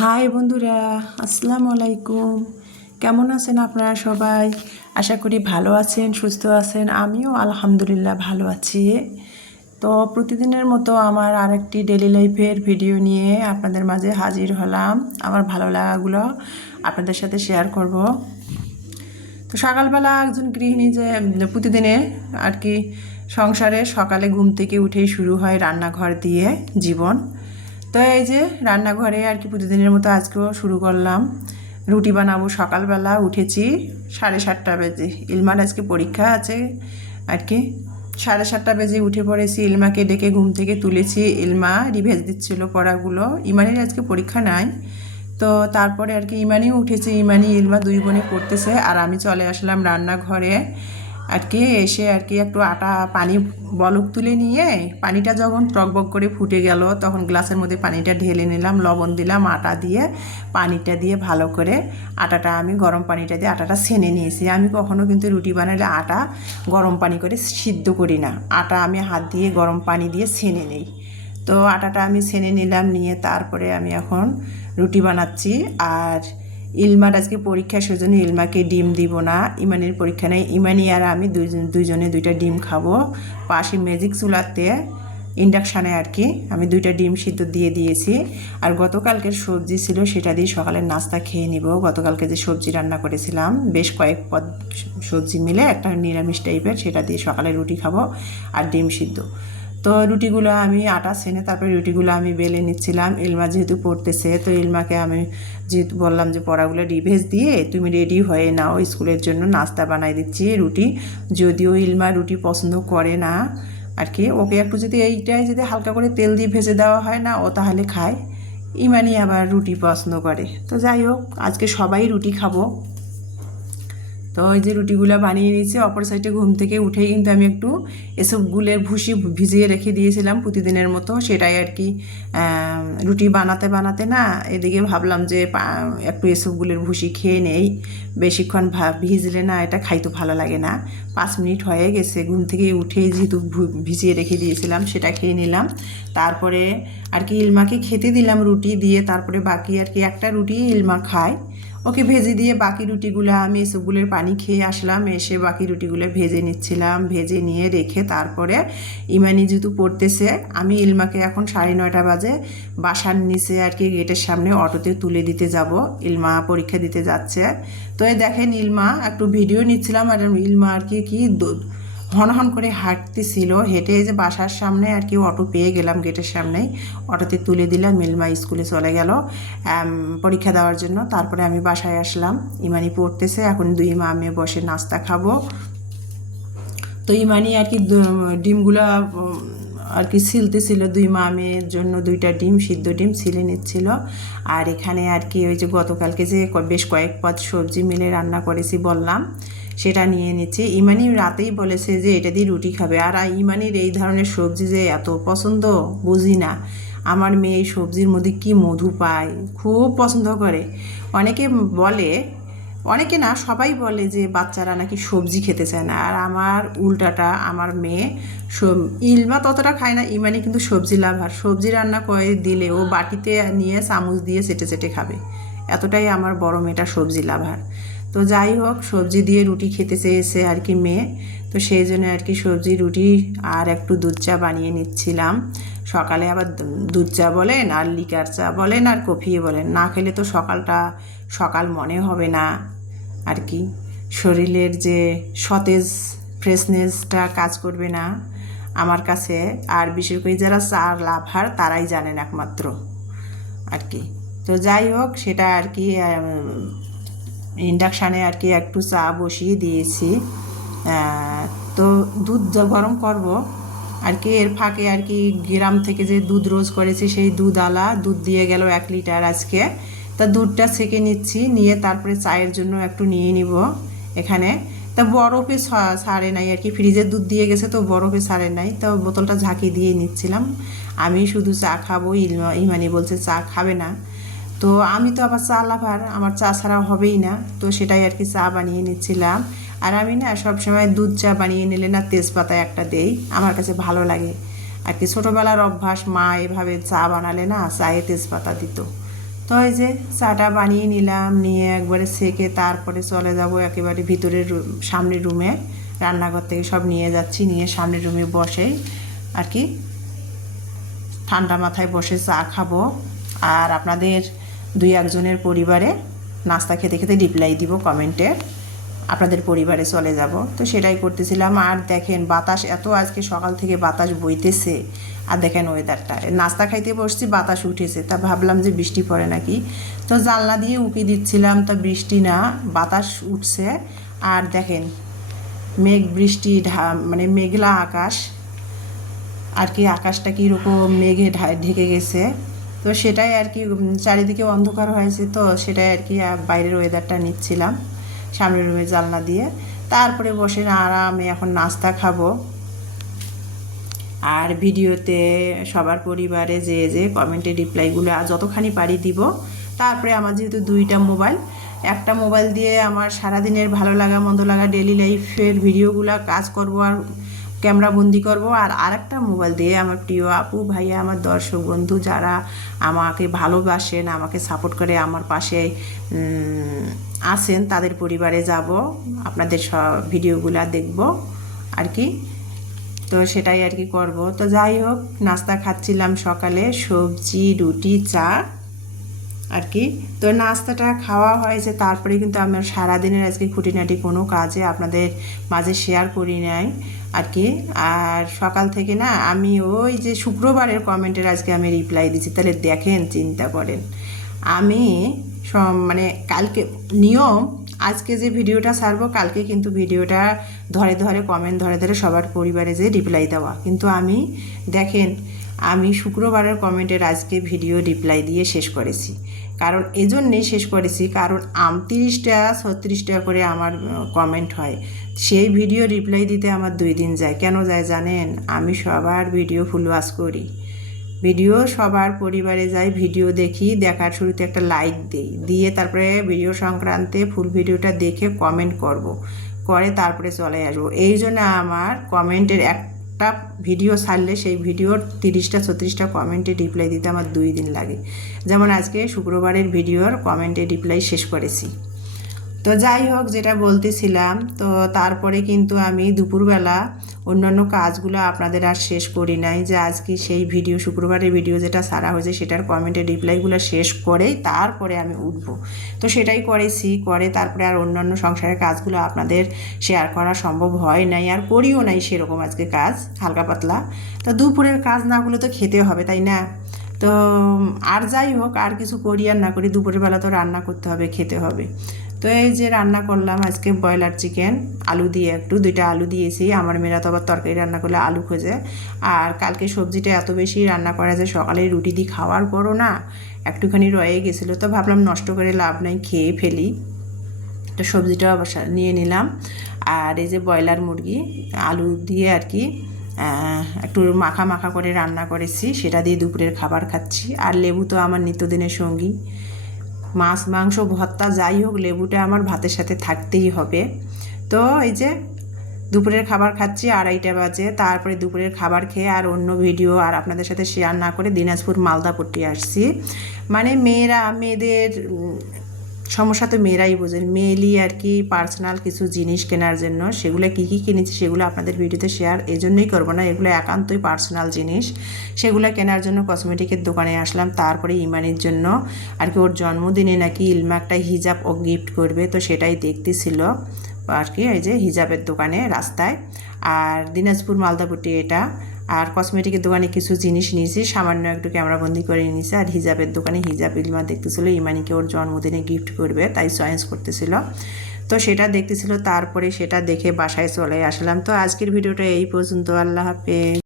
High বন্ধুরা, আসসালামু আলাইকুম। কেমন আছেন আপনারা সবাই? আশা করি ভালো আছেন, সুস্থ আছেন। আমিও আলহামদুলিল্লাহ ভালো আছি। তো প্রতিদিনের মতো আমার আরেকটি ডেলি লাইফের ভিডিও নিয়ে আপনাদের মাঝে হাজির হলাম। আমার ভালো লাগাগুলো আপনাদের সাথে শেয়ার করব। তো সকালবেলা একজন গৃহিণী যে প্রতিদিনে আর কি সংসারে সকালে ঘুম থেকে উঠেই শুরু হয় রান্নাঘর দিয়ে জীবন। তো এই যে রান্নাঘরে আর কি প্রতিদিনের মতো আজকেও শুরু করলাম। রুটি বানাবো। সকালবেলা উঠেছি 7:30 বেজে। ইলমার আজকে পরীক্ষা আছে আর কি। 7:30 বেজে উঠে পড়েছি। ইলমাকে ডেকে ঘুম থেকে তুলেছি। ইলমা রিভাইজ দিচ্ছিল পড়াগুলো। ইমানের আজকে পরীক্ষা নাই। তো তারপরে আর কি ইমানিও উঠেছে। ইমানি ইলমা দুই বোনে পড়তেছে আর আমি চলে আসলাম রান্নাঘরে আর কি। এসে আর কি একটু আটা পানি বলক তুলে নিয়ে পানিটা যখন টকবক করে ফুটে গেল তখন গ্লাসের মধ্যে পানিটা ঢেলে নিলাম, লবণ দিলাম, আটা দিয়ে পানিটা দিয়ে ভালো করে আটাটা আমি গরম পানিটা দিয়ে আটাটা ছেনে নিয়েছি। আমি কখনো কিন্তু রুটি বানালে আটা গরম পানি করে সিদ্ধ করি না। আটা আমি হাত দিয়ে গরম পানি দিয়ে ছেনে নিই। তো আটাটা আমি ছেনে নিলাম, নিয়ে তারপরে আমি এখন রুটি বানাচ্ছি। আর ইলমার আজকে পরীক্ষা, সেজন্য ইলমাকে ডিম দিব না। ইমানের পরীক্ষা নেই। ইমানি আর আমি দুইজনে দুইটা ডিম খাবো। পাশে ম্যাজিক চুলাতে ইন্ডাকশানে আর কি আমি দুইটা ডিম সিদ্ধ দিয়ে দিয়েছি। আর গতকালকের সবজি ছিল, সেটা দিয়ে সকালের নাস্তা খেয়ে নিব। গতকালকে যে সবজি রান্না করেছিলাম বেশ কয়েক পদ সবজি মিলে একটা নিরামিষ টাইপের, সেটা দিয়ে সকালে রুটি খাবো আর ডিম সিদ্ধ। তো রুটিগুলো আমি আটা ছেনে তারপরে রুটিগুলো আমি বেলে নিচ্ছিলাম। ইলমা যেহেতু পড়তেছে, তো ইলমাকে আমি যেহেতু বললাম যে পড়াগুলো রিভাইজ দিয়ে তুমি রেডি হয়ে নাও, স্কুলের জন্য নাস্তা বানাই দিচ্ছি রুটি। যদিও ইলমা রুটি পছন্দ করে না আর কি। ওকে একটু যদি এইটাই যদি হালকা করে তেল দিয়ে ভেজে দেওয়া হয় না, ও তাহলে খায়। ইমানি আবার রুটি পছন্দ করে। তো যাই হোক, আজকে সবাই রুটি খাবো। তো ওই যে রুটিগুলো বানিয়ে নিয়েছি। অপর সাইডে ঘুম থেকে উঠেই কিন্তু আমি একটু এসব গুলের ভুসি ভিজিয়ে রেখে দিয়েছিলাম প্রতিদিনের মতো। সেটাই আর কি রুটি বানাতে বানাতে না এদিকে ভাবলাম যে একটু এসব গুলের ভুসি খেয়ে নেই। বেশিক্ষণ ভিজলে না এটা খাইতে ভালো লাগে না। 5 মিনিট হয়ে গেছে ঘুম থেকে উঠেই যেহেতু ভিজিয়ে রেখে দিয়েছিলাম, সেটা খেয়ে নিলাম। তারপরে আর কি ইলমাকে খেতে দিলাম রুটি দিয়ে। তারপরে বাকি আর কি একটা রুটি ইলমা খায়, ওকে ভেজে দিয়ে বাকি রুটিগুলো আমি এসবগুলোর পানি খেয়ে আসলাম। এসে বাকি রুটিগুলো ভেজে নিচ্ছিলাম। ভেজে নিয়ে রেখে তারপরে ইমানি যেহেতু পড়তেছে, আমি ইলমাকে এখন 9:30 বাজে বাসার নিচে আর কি গেটের সামনে অটোতে তুলে দিতে যাব। ইলমা পরীক্ষা দিতে যাচ্ছে। তো এই দেখেন ইলমা একটু ভিডিও নিচ্ছিলাম আর ইলমা আর কি হন হন করে হাঁটতেছিল। হেঁটে যে বাসার সামনে আর কি অটো পেয়ে গেলাম গেটের সামনেই। অটোতে তুলে দিলাম। ইলমা স্কুলে চলে গেল পরীক্ষা দেওয়ার জন্য। তারপরে আমি বাসায় আসলাম। ইমানি পড়তেছে। এখন দুই মা মেয়ে বসে নাস্তা খাবো। তো ইমানি আর কি ডিমগুলা আর কি ছিলতেছিল। দুই মা মেয়ের জন্য দুইটা ডিম, সিদ্ধ ডিম ছিলে নিচ্ছিল। আর এখানে আর কি ওই যে গতকালকে যে বেশ কয়েক পদ সবজি মিলে রান্না করেছি বললাম, সেটা নিয়ে নিচ্ছি। ইমানি রাতেই বলেছে যে এটা দিয়ে রুটি খাবে। আর ইমানির এই ধরনের সবজি যে এত পছন্দ বুঝি না। আমার মেয়ে এই সবজির মধ্যে কি মধু পায়, খুব পছন্দ করে। অনেকে বলে, অনেকে না সবাই বলে যে বাচ্চারা নাকি সবজি খেতে চায় না। আর আমার উল্টাটা, আমার মেয়ে ইলমা ততটা খায় না। ইমানি কিন্তু সবজি লাভার। সবজি রান্না করে দিলে ও বাটিতে নিয়ে চামচ দিয়ে চেটে চেটে খাবে। এতটাই আমার বড় মেয়েটা সবজি লাভার। তো যাই হোক, সবজি দিয়ে রুটি খেতে চেয়েছে আর কি মেয়ে। তো সেই জন্য আর কি সবজি রুটি আর একটু দুধ চা বানিয়ে নিচ্ছিলাম। সকালে আবার দুধ চা বলেন আর লিকার চা বলেন আর কফি বলেন, না খেলে তো সকালটা সকাল মনে হবে না আর কি। শরীরের যে সতেজ ফ্রেশনেসটা কাজ করবে না আমার কাছে। আর বিশেষ করে যারা চা লাভার তারাই জানেন একমাত্র আর কি। তো যাই হোক, সেটা আর কি ইন্ডাকশানে আর কি একটু চা বসিয়ে দিয়েছি। তো দুধ গরম করব আর কি। এর ফাঁকে আর কি গ্রাম থেকে যে দুধ রোজ করেছি সেই দুধওয়ালা দুধ দিয়ে গেল 1 লিটার আজকে। তা দুধটা ছেঁকে নিচ্ছি, নিয়ে তারপরে চায়ের জন্য একটু নিয়ে নিব এখানে। তা বরফে ছাড়ে নাই আর কি, ফ্রিজের দুধ দিয়ে গেছে তো বরফে ছাড়ে নাই। তো বোতলটা ঝাঁকি দিয়ে নিচ্ছিলাম। আমি শুধু চা খাবো, ইমানি বলছে চা খাবে না। তো আমি তো আবার চা লাভার, আমার চা ছাড়া হবেই না। তো সেটাই আর কি চা বানিয়ে নিচ্ছিলাম। আর আমি না সবসময় দুধ চা বানিয়ে নিলে না তেজপাতা একটা দেই, আমার কাছে ভালো লাগে আর কি। ছোটোবেলার অভ্যাস, মা এভাবে চা বানালে না চায়ে তেজপাতা দিত। তো এই যে চাটা বানিয়ে নিলাম, নিয়ে একবারে সেকে তারপরে চলে যাব একেবারে ভিতরের সামনের রুমে। রান্নাঘর থেকে সব নিয়ে যাচ্ছি, নিয়ে সামনের রুমে বসেই আর কি ঠান্ডা মাথায় বসে চা খাবো। আর আপনাদের 2-1জনের পরিবারে নাস্তা খেতে খেতে রিপ্লাই দিব কমেন্টে, আপনাদের পরিবারে চলে যাব। তো সেটাই করতেছিলাম। আর দেখেন বাতাস এত, আজকে সকাল থেকে বাতাস বইতেছে। আর দেখেন ওয়েদারটা, নাস্তা খাইতে বসছি বাতাস উঠেছে, তা ভাবলাম যে বৃষ্টি পড়ে নাকি। তো জানলা দিয়ে উঁকি দিচ্ছিলাম, তো বৃষ্টি না, বাতাস উঠছে। আর দেখেন মেঘ বৃষ্টি মানে মেঘলা আকাশ আর কি, আকাশটা কীরকম মেঘে ঢেকে গেছে। তো সেটাই আর কি, চারিদিকে অন্ধকার হয়েছে, তো সেটাই আর কি বাইরের ওয়েদারটা নিচ্ছিলাম সামনের রুমের জানলা দিয়ে। তারপরে বসে আরামে এখন নাস্তা খাবো। আর ভিডিওতে সবার পরিবারে যে যে কমেন্টে রিপ্লাইগুলো যতখানি পারি দিব। তারপরে আমার যেহেতু 2টা মোবাইল, একটা মোবাইল দিয়ে আমার সারাদিনের ভালো লাগা মন্দ লাগা ডেলি লাইফের ভিডিওগুলো কাজ করব আর ক্যামেরা বন্দি করব, আর আরেকটা মোবাইল দিয়ে আমার প্রিয় আপু ভাইয়া, আমার দর্শক বন্ধু যারা আমাকে ভালোবাসেন, আমাকে সাপোর্ট করে, আমার পাশে আছেন, তাদের পরিবারে যাব, আপনাদের সব ভিডিওগুলো দেখব আর কি। তো সেটাই আর কি করব। তো যাই হোক, নাস্তা খাচ্ছিলাম সকালে, সবজি রুটি চা আর কি। তো নাস্তাটা খাওয়া হয়েছে, তারপরে কিন্তু আমার সারাদিনের আজকে খুঁটিনাটি কোনো কাজে আপনাদের মাঝে শেয়ার করি নাই আর কি। আর সকাল থেকে না আমি ওই যে শুক্রবারের কমেন্টের আজকে আমি রিপ্লাই দিচ্ছি, তাহলে দেখেন চিন্তা করেন। আমি মানে কালকে নিয়ম আজকে যে ভিডিওটা ছাড়বো, কালকে কিন্তু ভিডিওটা ধরে ধরে কমেন্ট ধরে ধরে সবার পরিবারে যে রিপ্লাই দেওয়া, কিন্তু আমি দেখেন আমি শুক্রবারের কমেন্টের আজকে ভিডিও রিপ্লাই দিয়ে শেষ করেছি। কারণ এজন্যেই শেষ করেছি, কারণ 30টা 36টা করে আমার কমেন্ট হয়, সেই ভিডিও রিপ্লাই দিতে আমার 2 দিন যায়। কেন যায় জানেন? আমি সবার ভিডিও ফুল ওয়াচ করি, ভিডিও সবার পরিবারে যাই, ভিডিও দেখি, দেখার শুরুতে একটা লাইক দিই, দিয়ে তারপরে ভিডিও সংক্রান্তে ফুল ভিডিওটা দেখে কমেন্ট করে তারপরে চলে আসবো। এই জন্য আমার কমেন্টের একটা ভিডিও ছাড়লে সেই ভিডিওর 30টা 36টা কমেন্টে রিপ্লাই দিতে আমার 2 দিন লাগে। যেমন আজকে শুক্রবারের ভিডিওর কমেন্টে রিপ্লাই শেষ করেছি। তো যাই হোক, যেটা বলতেছিলাম, তো তারপরে কিন্তু আমি দুপুরবেলা অন্যান্য কাজগুলো আপনাদের আর শেষ করি নাই, যে আজকে সেই ভিডিও শুক্রবারের ভিডিও যেটা সারা হয়েছে সেটার কমেন্টের রিপ্লাইগুলো শেষ করেই তারপরে আমি উঠবো। তো সেটাই করেছি, করে তারপরে আর অন্যান্য সংসারের কাজগুলো আপনাদের শেয়ার করা সম্ভব হয় নাই, আর করিও নাই সেরকম আজকে কাজ, হালকা পাতলা। তো দুপুরের কাজ না হলে তো খেতে হবে, তাই না? তো আর যাই হোক, আর কিছু করি আর না করি, দুপুরের বেলা তো রান্না করতে হবে, খেতে হবে। তো এই যে রান্না করলাম আজকে ব্রয়লার চিকেন, আলু দিয়ে, 2টা আলু দিয়েছি। আমার মেয়েরা তো আবার তরকারি রান্না করলে আলু খোঁজে। আর কালকে সবজিটা এত বেশি রান্না করা যায়, সকালে রুটি দিয়ে খাওয়ার পরও না একটুখানি রয়ে গেছিলো, তো ভাবলাম নষ্ট করে লাভ নাই, খেয়ে ফেলি। তো সবজিটাও আবার নিয়ে নিলাম। আর এই যে ব্রয়লার মুরগি আলু দিয়ে আর কি একটু মাখা মাখা করে রান্না করেছি, সেটা দিয়ে দুপুরের খাবার খাচ্ছি। আর লেবু তো আমার নিত্যদিনের সঙ্গী, মাছ মাংস ভর্তা যাই হোক, লেবুটা আমার ভাতের সাথে থাকতেই হবে। তো এই যে দুপুরের খাবার খাচ্ছি, 2:30 বাজে। তারপরে দুপুরের খাবার খেয়ে আর অন্য ভিডিও আর আপনাদের সাথে শেয়ার না করে দিনাজপুর মালদাপট্টি আসছি। মানে মেয়েদের সমস্যা তো মেয়েরাই বোঝেন, মেয়েলি আর কি পার্সোনাল কিছু জিনিস কেনার জন্য। সেগুলো কী কী কিনেছি সেগুলো আপনাদের ভিডিওতে শেয়ার এই জন্যই করবো না, এগুলো একান্তই পার্সোনাল জিনিস। সেগুলো কেনার জন্য কসমেটিকের দোকানে আসলাম। তারপরে ইমানির জন্য আর কি, ওর জন্মদিনে নাকি ইলমা একটা হিজাব ও গিফট করবে, তো সেটাই দেখতেছিল আর কি। এই যে হিজাবের দোকানে রাস্তায়, আর দিনাজপুর মালদাপট্টি এটা। আর কসমেটিকের দোকানে কিছু জিনিস নিয়েছি, সামান্য একটু ক্যামেরাবন্দি করে নিয়েছি। আর হিজাবের দোকানে হিজাব ইলমা দেখতেছিল, ইমানিকে ওর জন্মদিনে গিফট করবে, তাই চয়েস করতেছিল। তো সেটা দেখতেছিল, তারপরে সেটা দেখে বাসায় চলে আসলাম। তো আজকের ভিডিওটা এই পর্যন্ত। আল্লাহ হাফেজ।